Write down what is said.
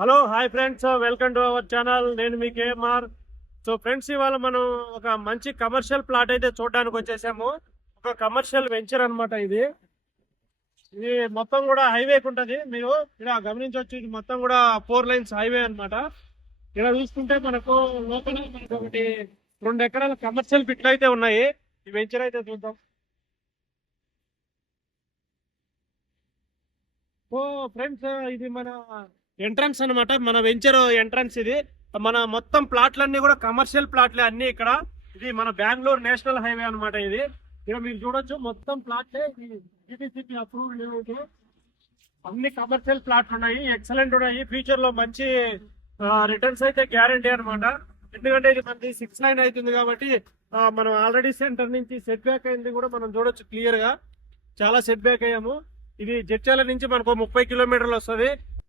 Hello hi friends, welcome to our channel. నేను మీ KMR. So friends, ఇవాళ మనం ఒక మంచి కమర్షియల్ ప్లాట్ అయితే చూడడానికి వచ్చేసాము. ఒక కమర్షియల్ వెంచర్ అన్నమాట ఇది. ఇది మొత్తం కూడా హైవేకి ఉంటది. మీరు ఇలా గమనించవచ్చు, ఇది మొత్తం కూడా 4 లైన్స్ హైవే అన్నమాట. ఇలా చూసుకుంటే మనకు లోపల మనకు ఒకటి 2 ఎకరాల కమర్షియల్ బిట్లు అయితే ఉన్నాయి. ఈ వెంచర్ అయితే చూద్దాం. ఓ ఫ్రెండ్స్, ఇది మన ఎంట్రన్స్ అన్నమాట. మన వెంచర్ ఎంట్రన్స్ ఇది. మన మొత్తం ప్లాట్లన్నీ కూడా కమర్షియల్ ప్లాట్లే అన్ని ఇక్కడ. ఇది మన బెంగళూరు నేషనల్ హైవే అన్నమాట. ఇది ఇక్కడ మీరు చూడొచ్చు, మొత్తం ప్లాట్లే GTCP అప్రూవ్డ్. అన్ని కమర్షియల్ ప్లాట్లు ఉన్నాయి, ఎక్సలెంట్ ఉన్నాయి. ఫ్యూచర్ లో మంచి రిటర్న్స్ అయితే గ్యారంటీ అన్నమాట. ఎందుకంటే ఇది మనకి 6 లైన్ అవుతుంది కాబట్టి మనం ఆల్రెడీ సెంటర్ నుంచి సెట్ బ్యాక్ అయింది కూడా మనం చూడొచ్చు క్లియర్ గా. చాలా సెట్ బ్యాక్ అయ్యాము. ఇది జడ్చర్ల నుంచి మనకు 30 కిలోమీటర్లు వస్తుంది.